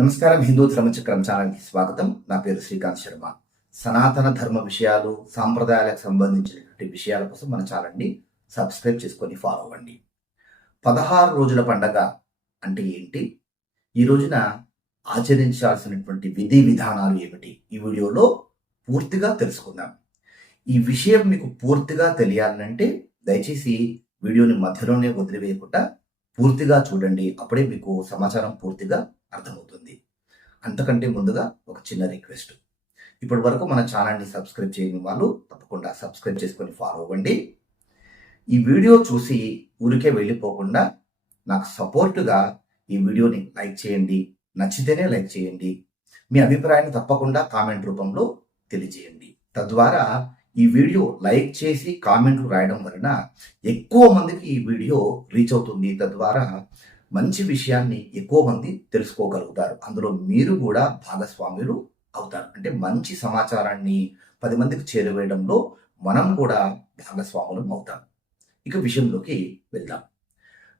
నమస్కారం. హిందూ ధర్మచక్రం ఛానల్కి స్వాగతం. నా పేరు శ్రీకాంత్ శర్మ. సనాతన ధర్మ విషయాలు సాంప్రదాయాలకు సంబంధించినటువంటి విషయాల కోసం మన ఛానల్ని సబ్స్క్రైబ్ చేసుకొని ఫాలో అవ్వండి. పదహారు రోజుల పండగ అంటే ఏంటి? ఈ రోజున ఆచరించాల్సినటువంటి విధి విధానాలు ఏమిటి? ఈ వీడియోలో పూర్తిగా తెలుసుకుందాం. ఈ విషయం మీకు పూర్తిగా తెలియాలంటే దయచేసి వీడియోని మధ్యలోనే వదిలివేయకుండా పూర్తిగా చూడండి అప్పుడే మీకు సమాచారం పూర్తిగా అర్థమవుతుంది. అంతకంటే ముందుగా ఒక చిన్న రిక్వెస్ట్. ఇప్పటి వరకు మన ఛానల్ని సబ్స్క్రైబ్ చేయని వాళ్ళు తప్పకుండా సబ్స్క్రైబ్ చేసుకొని ఫాలో అవ్వండి. ఈ వీడియో చూసి ఊరికే వెళ్ళిపోకుండా నాకు సపోర్టుగా ఈ వీడియోని లైక్ చేయండి నచ్చితేనే లైక్ చేయండి. మీ అభిప్రాయాన్ని తప్పకుండా కామెంట్ రూపంలో తెలియజేయండి. తద్వారా ఈ వీడియో లైక్ చేసి కామెంట్లు రాయడం వలన ఎక్కువ మందికి ఈ వీడియో రీచ్ అవుతుంది. తద్వారా మంచి విషయాన్ని ఎక్కువ మంది తెలుసుకోగలుగుతారు. అందులో మీరు కూడా భాగస్వాములు అవుతారు. అంటే మంచి సమాచారాన్ని పది మందికి చేరవేయడంలో మనం కూడా భాగస్వాములం అవుతాం. ఇక విషయంలోకి వెళ్దాం.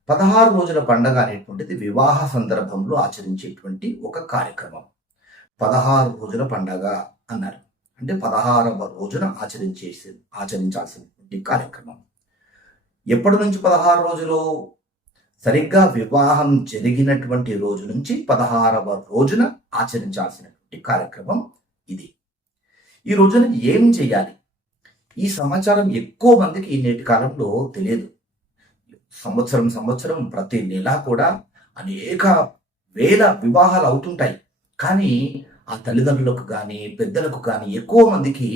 పదహారు రోజుల పండగ అనేటువంటిది వివాహ సందర్భంలో ఆచరించేటువంటి ఒక కార్యక్రమం. పదహారు రోజుల పండగ అన్నారు. అంటే పదహారవ రోజున ఆచరించేసి ఆచరించాల్సినటువంటి కార్యక్రమం. ఎప్పటి నుంచి పదహారు రోజులు? సరిగ్గా వివాహం జరిగినటువంటి రోజు నుంచి పదహారవ రోజున ఆచరించాల్సినటువంటి కార్యక్రమం ఇది. ఈ రోజున ఏం చేయాలి? ఈ సమాచారం ఎక్కువ మందికి ఈ నేటి కాలంలో తెలియదు. సంవత్సరం సంవత్సరం ప్రతి నెల కూడా అనేక వేల వివాహాలు అవుతుంటాయి. కానీ ఆ తల్లిదండ్రులకు కానీ పెద్దలకు కానీ ఎక్కువ మందికి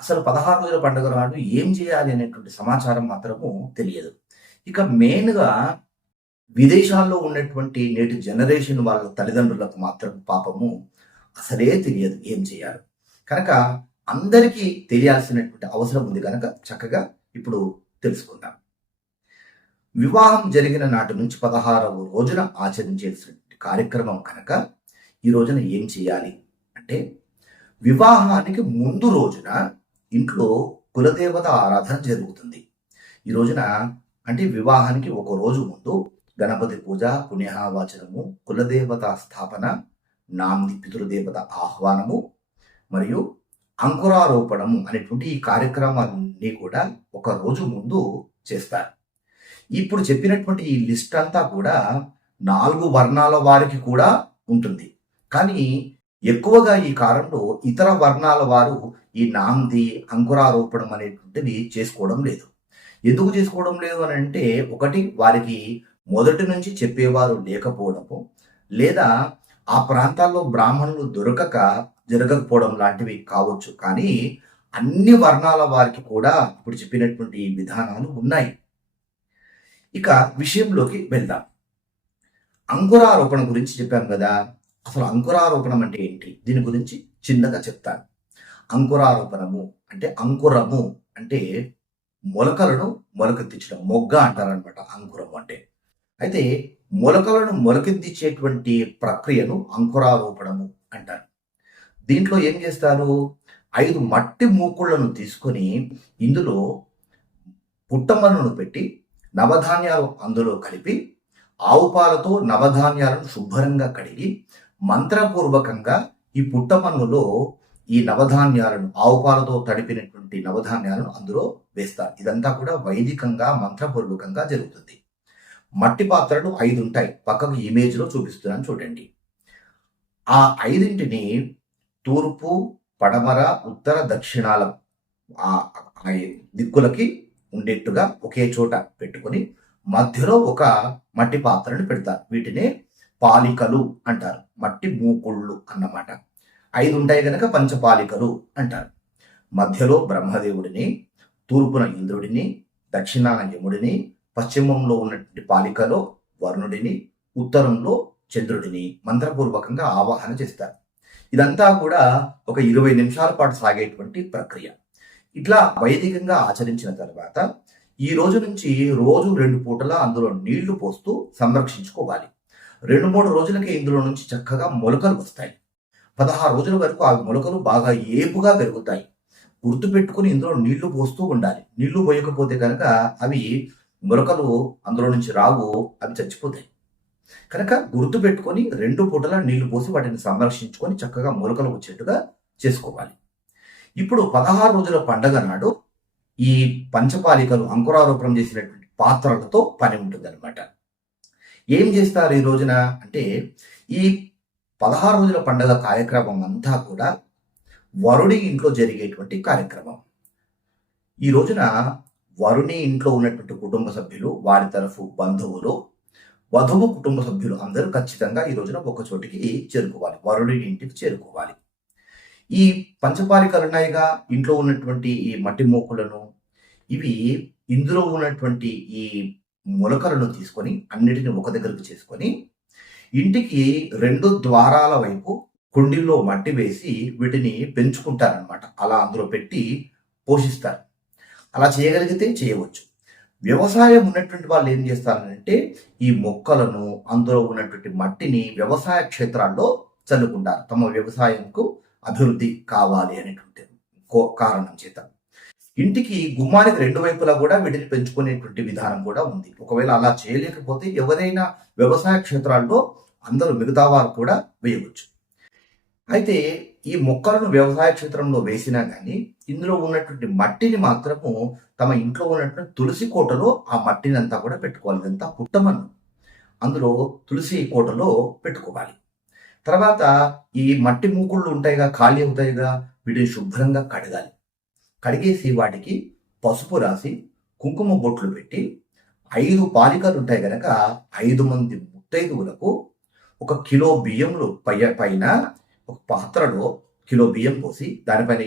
అసలు పదహారు రోజుల పండుగ నాడు ఏం చేయాలి అనేటువంటి సమాచారం మాత్రము తెలియదు. ఇక మెయిన్గా విదేశాల్లో ఉన్నటువంటి నేటి జనరేషన్ వాళ్ళ తల్లిదండ్రులకు మాత్రం పాపము అసలే తెలియదు ఏం చేయాలి. కనుక అందరికీ తెలియాల్సినటువంటి అవసరం ఉంది కనుక చక్కగా ఇప్పుడు తెలుసుకుందాం. వివాహం జరిగిన నాటి నుంచి పదహారవ రోజున ఆచరించేసినటువంటి కార్యక్రమం కనుక ఈ రోజున ఏం చేయాలి? అంటే వివాహానికి ముందు రోజున ఇంట్లో కులదేవత ఆరాధన జరుగుతుంది. ఈ రోజున అంటే వివాహానికి ఒక రోజు ముందు గణపతి పూజ పుణ్యవాచనము కులదేవత స్థాపన నాంది పితృదేవత ఆహ్వానము మరియు అంకురారోపణము అనేటువంటి ఈ కార్యక్రమాలన్నీ కూడా ఒక రోజు ముందు చేస్తారు. ఇప్పుడు చెప్పినటువంటి ఈ లిస్ట్ అంతా కూడా నాలుగు వర్ణాల వారికి కూడా ఉంటుంది. కానీ ఎక్కువగా ఈ కాలంలో ఇతర వర్ణాల వారు ఈ నాంది అంకురారోపణం అనేటువంటివి చేసుకోవడం లేదు. ఎందుకు చేసుకోవడం లేదు అని అంటే ఒకటి వారికి మొదటి నుంచి చెప్పేవారు లేకపోవడము లేదా ఆ ప్రాంతాల్లో బ్రాహ్మణులు దొరకక జరగకపోవడం లాంటివి కావచ్చు. కానీ అన్ని వర్ణాల వారికి కూడా ఇప్పుడు చెప్పినటువంటి విధానాలు ఉన్నాయి. ఇక విషయంలోకి వెళ్దాం. అంకురారోపణ గురించి చెప్పాం కదా అసలు అంకురారోపణం అంటే ఏంటి? దీని గురించి చిన్నగా చెప్తాను. అంకురారోపణము అంటే అంకురము అంటే మొలకలను మొలకెత్తించడం మొగ్గ అంటారనమాట అంకురం అంటే. అయితే మొలకలను మొలకెత్తించేటువంటి ప్రక్రియను అంకురారోపణము అంటారు. దీంట్లో ఏం చేస్తారు? ఐదు మట్టి మూకుళ్ళను తీసుకొని ఇందులో పుట్టమలను పెట్టి నవధాన్యాలు అందులో కలిపి ఆవు పాలతో నవధాన్యాలను శుభ్రంగా కడిగి మంత్రపూర్వకంగా ఈ పుట్టమన్నులో ఈ నవధాన్యాలను ఆవుపాలతో తడిపినటువంటి నవధాన్యాలను అందులో వేస్తారు. ఇదంతా కూడా వైదికంగా మంత్రపూర్వకంగా జరుగుతుంది. మట్టి పాత్రలు ఐదు ఉంటాయి పక్కకు ఇమేజ్లో చూపిస్తున్నాను చూడండి. ఆ ఐదింటిని తూర్పు పడమర ఉత్తర దక్షిణాల దిక్కులకి ఉండేట్టుగా ఒకే చోట పెట్టుకొని మధ్యలో ఒక మట్టి పాత్రను పెడతారు. వీటినే పాలికలు అంటారు. మట్టి మూకుళ్ళు అన్నమాట. ఐదు ఉంటాయి కనుక పంచపాలికలు అంటారు. మధ్యలో బ్రహ్మదేవుడిని తూర్పున ఇంద్రుడిని దక్షిణాన యముడిని పశ్చిమంలో ఉన్నటువంటి పాలికలో వరుణుడిని ఉత్తరంలో చంద్రుడిని మంత్రపూర్వకంగా ఆవాహన చేస్తారు. ఇదంతా కూడా ఒక ఇరవై నిమిషాల పాటు సాగేటువంటి ప్రక్రియ. ఇట్లా వైదికంగా ఆచరించిన తర్వాత ఈ రోజు నుంచి రోజు రెండు పూటల అందులో నీళ్ళు పోస్తూ సంరక్షించుకోవాలి. రెండు మూడు రోజులకి ఇందులో నుంచి చక్కగా మొలకలు వస్తాయి. పదహారు రోజుల వరకు ఆ మొలకలు బాగా ఏపుగా పెరుగుతాయి. గుర్తు పెట్టుకుని ఇందులో నీళ్ళు పోస్తూ ఉండాలి. నీళ్ళు పోయకపోతే కనుక అవి మొలకలు అందులో నుంచి రావు అవి చచ్చిపోతాయి. కనుక గుర్తు పెట్టుకొని రెండు పూటల నీళ్ళు పోసి వాటిని సంరక్షించుకొని చక్కగా మొలకలు వచ్చేట్టుగా చేసుకోవాలి. ఇప్పుడు పదహారు రోజుల పండగ నాడు ఈ పంచపాలికలు అంకురారోపణం చేసినటువంటి పాత్రలతో పని ఉంటుంది ఏం చేస్తారు ఈ రోజున? అంటే ఈ పదహారు రోజుల పండగ కార్యక్రమం అంతా కూడా వరుడి ఇంట్లో జరిగేటువంటి కార్యక్రమం. ఈ రోజున వరుణి ఇంట్లో ఉన్నటువంటి కుటుంబ సభ్యులు వారి తరఫు బంధువులు వధువు కుటుంబ సభ్యులు అందరూ ఖచ్చితంగా ఈ రోజున ఒక చోటికి చేరుకోవాలి. వరుడి ఇంటికి చేరుకోవాలి. ఈ పంచపాలికలు ఉన్నాయిగా. ఇంట్లో ఉన్నటువంటి ఈ మట్టి మోకులను ఇవి ఇందులో ఉన్నటువంటి ఈ మొలకలను తీసుకొని అన్నిటిని ఒక దగ్గరకు చేసుకొని ఇంటికి రెండు ద్వారాల వైపు కుండీల్లో మట్టి వేసి వీటిని పెంచుకుంటారనమాట అలా అందులో పెట్టి పోషిస్తారు. అలా చేయగలిగితే చేయవచ్చు. వ్యవసాయం ఉన్నటువంటి వాళ్ళు ఏం చేస్తారంటే ఈ మొక్కలను అందులో ఉన్నటువంటి మట్టిని వ్యవసాయ క్షేత్రాల్లో చల్లుకుంటారు. తమ వ్యవసాయంకు అభివృద్ధి కావాలి అనేటువంటి కారణం చేత. ఇంటికి గుమ్మానికి రెండు వైపులా కూడా వీటిని పెంచుకునేటువంటి విధానం కూడా ఉంది. ఒకవేళ అలా చేయలేకపోతే ఎవరైనా వ్యవసాయ క్షేత్రాల్లో అందరూ మిగతా వారు కూడా వేయవచ్చు. అయితే ఈ మొక్కలను వ్యవసాయ క్షేత్రంలో వేసినా కానీ ఇందులో ఉన్నటువంటి మట్టిని మాత్రము తమ ఇంట్లో ఉన్నటువంటి తులసి కోటలో ఆ మట్టిని అంతా కూడా పెట్టుకోవాలి. ఇదంతా పుట్టమన్ను. అందులో తులసి కోటలో పెట్టుకోవాలి. తర్వాత ఈ మట్టి మూకుళ్ళు ఉంటాయిగా ఖాళీ అవుతాయిగా వీటిని శుభ్రంగా కడగాలి. కడిగేసి వాటికి పసుపు రాసి కుంకుమ బొట్లు పెట్టి ఐదు పాలికలు ఉంటాయి గనక ఐదు మంది ముత్తైదువులకు ఒక కిలో బియ్యంలో పై పైన ఒక పాత్రలో కిలో బియ్యం పోసి దానిపైన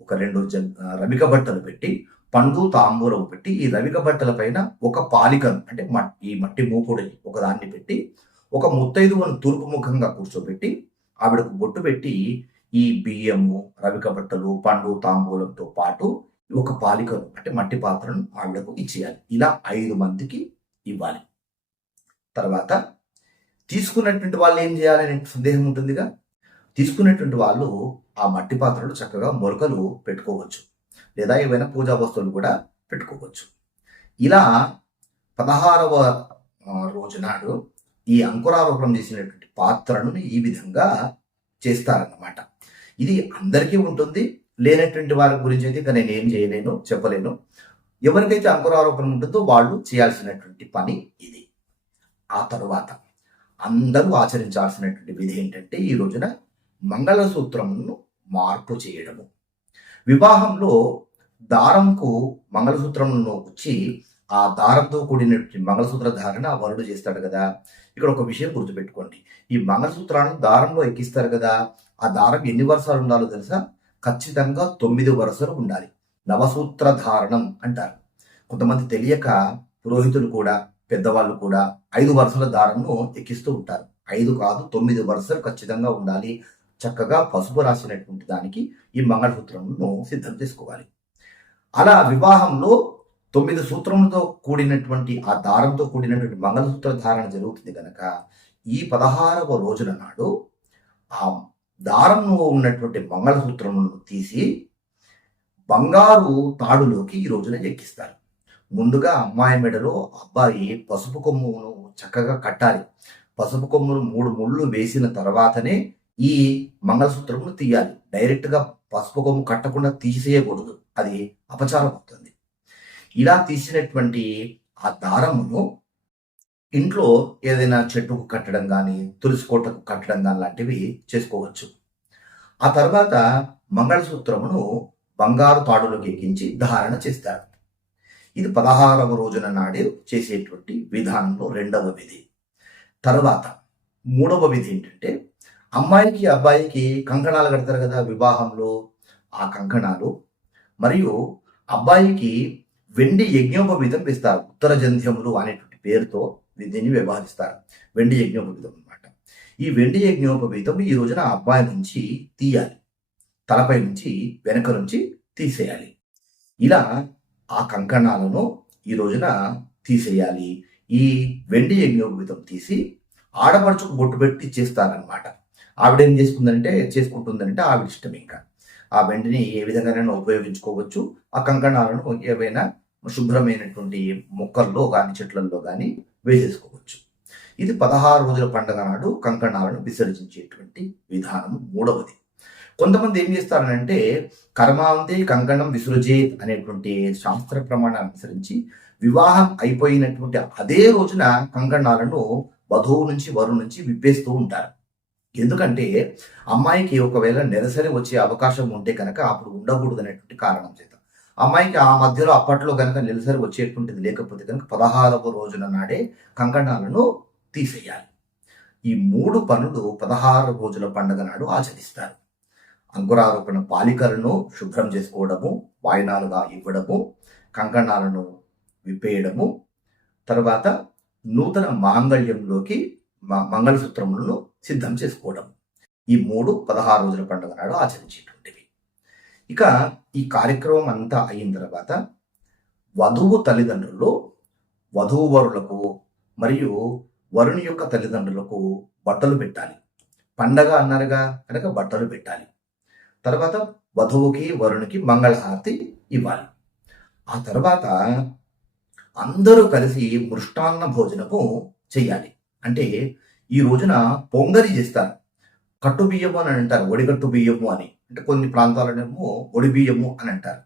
ఒక రెండు జన్ రవిక బట్టలు పెట్టి పండు తాంబూరం పెట్టి ఈ రవిక బట్టల పైన ఒక పాలికను అంటే ఈ మట్టి మూకుడు ఒక దాన్ని పెట్టి ఒక ముత్తైదువును తూర్పు ముఖంగా కూర్చోబెట్టి ఆవిడకు బొట్టు పెట్టి ఈ బియ్యము రవిక బట్టలు పండు తాంబూలంతో పాటు ఒక పాలికను అంటే మట్టి పాత్రను వాళ్ళకు ఇచ్చేయాలి. ఇలా ఐదు మందికి ఇవ్వాలి. తర్వాత తీసుకున్నటువంటి వాళ్ళు ఏం చేయాలనే సందేహం ఉంటుందిగా? తీసుకునేటువంటి వాళ్ళు ఆ మట్టి పాత్రలు చక్కగా మొలకలు పెట్టుకోవచ్చు. లేదా ఏవైనా పూజా వస్తువులు కూడా పెట్టుకోవచ్చు. ఇలా పదహారవ రోజు నాడు ఈ అంకురారోపణం చేసినటువంటి పాత్రను ఈ విధంగా చేస్తారన్నమాట. ఇది అందరికీ ఉంటుంది. లేనటువంటి వారి గురించి అయితే ఇక నేను ఏం చేయలేను చెప్పలేను. ఎవరికైతే అంకురారోపణ ఉంటుందో వాళ్ళు చేయాల్సినటువంటి పని ఇది. ఆ తరువాత అందరూ ఆచరించాల్సినటువంటి విధి ఏంటంటే ఈ రోజున మంగళసూత్రమును మార్పు చేయడము. వివాహంలో దారంకు మంగళసూత్రములను వచ్చి ఆ దారంతో కూడినటువంటి మంగళసూత్ర ధారణ వరుడు చేస్తాడు కదా. ఇక్కడ ఒక విషయం గుర్తుపెట్టుకోండి. ఈ మంగళసూత్రాలను దారంలో ఎక్కిస్తారు కదా. ఆ దారం ఎన్ని వరుసలు ఉండాలో తెలుసా? ఖచ్చితంగా తొమ్మిది వరుసలు ఉండాలి. నవసూత్ర ధారణం అంటారు. కొంతమంది తెలియక పురోహితులు కూడా పెద్దవాళ్ళు కూడా ఐదు వరుసల దారంను ఎక్కిస్తూ ఉంటారు. ఐదు కాదు తొమ్మిది వరుసలు ఖచ్చితంగా ఉండాలి. చక్కగా పసుపు రాసినటువంటి దానికి ఈ మంగళసూత్రమును సిద్ధం చేసుకోవాలి. అలా వివాహంలో తొమ్మిది సూత్రములతో కూడినటువంటి ఆ దారంతో కూడినటువంటి మంగళసూత్ర ధారణ జరుగుతుంది కనుక ఈ పదహారవ రోజుల నాడు ఆ దారంలో ఉన్నటువంటి మంగళసూత్రములను తీసి బంగారు తాడులోకి ఈ రోజున ఎక్కిస్తారు. ముందుగా అమ్మాయి మెడలో అబ్బాయి పసుపు కొమ్మును చక్కగా కట్టాలి. పసుపు కొమ్మును మూడు ముళ్ళు వేసిన తర్వాతనే ఈ మంగళసూత్రమును తీయాలి. డైరెక్ట్గా పసుపు కొమ్ము కట్టకుండా తీసేయకూడదు. అది అపచారం అవుతుంది ఇలా తీసినటువంటి ఆ దారమును ఇంట్లో ఏదైనా చెట్టుకు కట్టడం కానీ తులసి కోటకు కట్టడం కానీ లాంటివి చేసుకోవచ్చు. ఆ తర్వాత మంగళసూత్రమును బంగారు తాడులోకి ఎక్కించి ధారణ చేస్తారు. ఇది పదహారవ రోజున నాడే చేసేటువంటి విధానంలో రెండవ విధి. తర్వాత మూడవ విధి ఏంటంటే అమ్మాయికి అబ్బాయికి కంకణాలు కడతారు కదా వివాహంలో ఆ కంకణాలు. మరియు అబ్బాయికి వెండి యజ్ఞోపవీతం వేస్తారు ఉత్తర జంధ్యములు అనేటువంటి పేరుతో. దీన్ని వ్యవహరిస్తారు. వెండి యజ్ఞోపవీతం అన్నమాట. ఈ వెండి యజ్ఞోపవీతం ఈ రోజున అబ్బాయి నుంచి తీయాలి. తలపై నుంచి వెనక నుంచి తీసేయాలి. ఇలా ఆ కంకణాలను ఈ రోజున తీసేయాలి. ఈ వెండి యజ్ఞోపవీతం తీసి ఆడపడుచుకు బొట్టు పెట్టి చేస్తారనమాట ఆవిడ ఏం చేసుకుందంటే చేసుకుంటుందంటే ఆవిడ ఇష్టం ఇంకా. ఆ వెండిని ఏ విధంగానైనా ఉపయోగించుకోవచ్చు. ఆ కంకణాలను ఏవైనా శుభ్రమైనటువంటి మొక్కల్లో కానీ చెట్లలో కానీ వేసేసుకోవచ్చు. ఇది పదహారు రోజుల పండుగ నాడు కంకణాలను విసర్జించేటువంటి విధానం మూడవది. కొంతమంది ఏం చేస్తారంటే కర్మాంతే కంకణం విసృజేత్ అనేటువంటి శాస్త్ర ప్రమాణాన్ని అనుసరించి వివాహం అయిపోయినటువంటి అదే రోజున కంకణాలను వధువు నుంచి వరు నుంచి విప్పేస్తూ ఉంటారు. ఎందుకంటే అమ్మాయికి ఒకవేళ నెలసరి వచ్చే అవకాశం ఉంటే కనుక అప్పుడు ఉండకూడదు అనేటువంటి కారణం చేత. అమ్మాయికి ఆ మధ్యలో అప్పట్లో కనుక నెలసరి వచ్చేటువంటిది లేకపోతే కనుక పదహారవ రోజున నాడే కంకణాలను తీసేయాలి. ఈ మూడు పనులు పదహారు రోజుల పండుగ నాడు ఆచరిస్తారు. అంకురారోపణ పాలికలను శుభ్రం చేసుకోవడము వాయినాలుగా ఇవ్వడము కంకణాలను విప్పేయడము తర్వాత నూతన మాంగళ్యంలోకి మ- మంగళసూత్రములను సిద్ధం చేసుకోవడం ఈ మూడు పదహారు రోజుల పండుగ నాడు ఆచరించేటువంటివి. ఇక ఈ కార్యక్రమం అంతా అయిన తర్వాత వధువు తల్లిదండ్రులు వధూవరులకు మరియు వరుణి యొక్క తల్లిదండ్రులకు బట్టలు పెట్టాలి. పండగ అన్నారుగా కనుక బట్టలు పెట్టాలి. తర్వాత వధువుకి వరుణికి మంగళహారతి ఇవ్వాలి. ఆ తర్వాత అందరూ కలిసి మృష్టాన్న భోజనము చేయాలి. అంటే ఈ రోజున పొంగలి చేస్తారు. కట్టు బియ్యము అని అంటారు ఒడిగట్టు బియ్యము అని. అంటే కొన్ని ప్రాంతాలనేమో ఒడి బియ్యము అని అంటారు.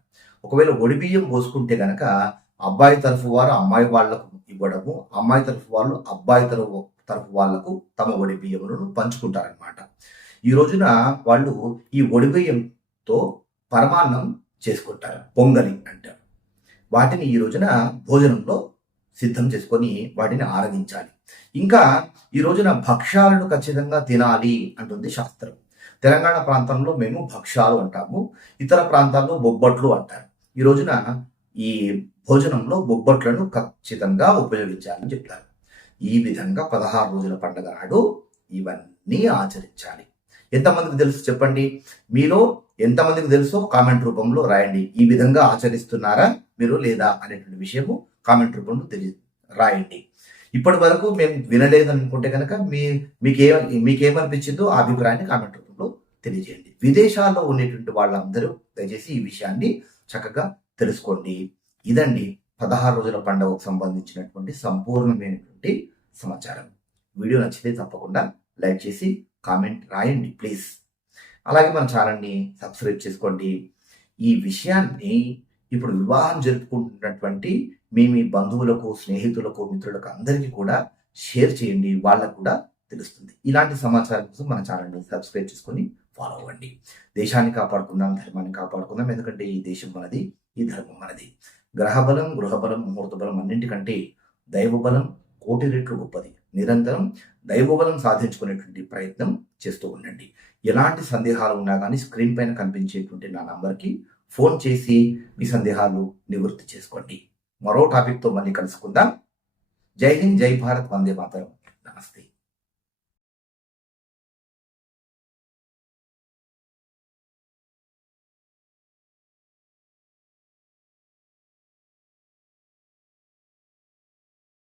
ఒకవేళ ఒడి బియ్యం పోసుకుంటే గనక అబ్బాయి తరఫు వారు అమ్మాయి వాళ్ళకు ఇవ్వడము అమ్మాయి తరఫు వాళ్ళు అబ్బాయి తరఫు తరఫు వాళ్ళకు తమ ఒడిబియ్యములను పంచుకుంటారనమాట ఈ రోజున వాళ్ళు ఈ ఒడి బియ్యంతో పరమాన్నం చేసుకుంటారు పొంగలి అంటారు. వాటిని ఈ రోజున భోజనంలో సిద్ధం చేసుకొని వాటిని ఆరగించాలి. ఇంకా ఈ రోజున భక్ష్యాలను ఖచ్చితంగా తినాలి అంటుంది శాస్త్రం. తెలంగాణ ప్రాంతంలో మేము భక్ష్యాలు అంటాము ఇతర ప్రాంతాల్లో బొబ్బట్లు అంటారు. ఈ రోజున ఈ భోజనంలో బొబ్బట్లను ఖచ్చితంగా ఉపయోగించాలని చెప్తారు. ఈ విధంగా పదహారు రోజుల పండుగ నాడు ఇవన్నీ ఆచరించాలి. ఎంతమందికి తెలుసు చెప్పండి? మీలో ఎంతమందికి తెలుసో కామెంట్ రూపంలో రాయండి. ఈ విధంగా ఆచరిస్తున్నారా మీరు లేదా అనేటువంటి విషయము కామెంట్ రూపంలో తెలియ రాయండి. ఇప్పటి వరకు మేము వినలేదు అనుకుంటే కనుక మీ మీకే మీకేమనిపించిందో ఆ అభిప్రాయాన్ని కామెంట్ రూపంలో తెలియజేయండి. విదేశాల్లో ఉండేటువంటి వాళ్ళందరూ దయచేసి ఈ విషయాన్ని చక్కగా తెలుసుకోండి. ఇదండి పదహారు రోజుల పండుగకు సంబంధించినటువంటి సంపూర్ణమైనటువంటి సమాచారం. వీడియో నచ్చితే తప్పకుండా లైక్ చేసి కామెంట్ రాయండి ప్లీజ్. అలాగే మన ఛానల్ని సబ్స్క్రైబ్ చేసుకోండి. ఈ విషయాన్ని ఇప్పుడు వివాహం జరుపుకుంటున్నటువంటి మీ మీ బంధువులకు స్నేహితులకు మిత్రులకు అందరికీ కూడా షేర్ చేయండి. వాళ్ళకు కూడా తెలుస్తుంది. ఇలాంటి సమాచారం కోసం మన ఛానల్ని సబ్స్క్రైబ్ చేసుకొని ఫాలో అవ్వండి. దేశాన్ని కాపాడుకుందాం ధర్మాన్ని కాపాడుకుందాం. ఎందుకంటే ఈ దేశం మనది ఈ ధర్మం మనది. గ్రహబలం గృహబలం ముహూర్త బలం అన్నింటికంటే దైవబలం కోటి రెట్లు గొప్పది. నిరంతరం దైవబలం సాధించుకునేటువంటి ప్రయత్నం చేస్తూ ఉండండి. ఎలాంటి సందేహాలు ఉన్నా కానీ స్క్రీన్ పైన కనిపించేటువంటి నా నంబర్కి ఫోన్ చేసి మీ సందేహాలు నివృత్తి చేసుకోండి. మరో టాపిక్తో మళ్ళీ కలుసుకుందాం. జై హింద్ జై భారత్ వందే మాతరం. నమస్తే.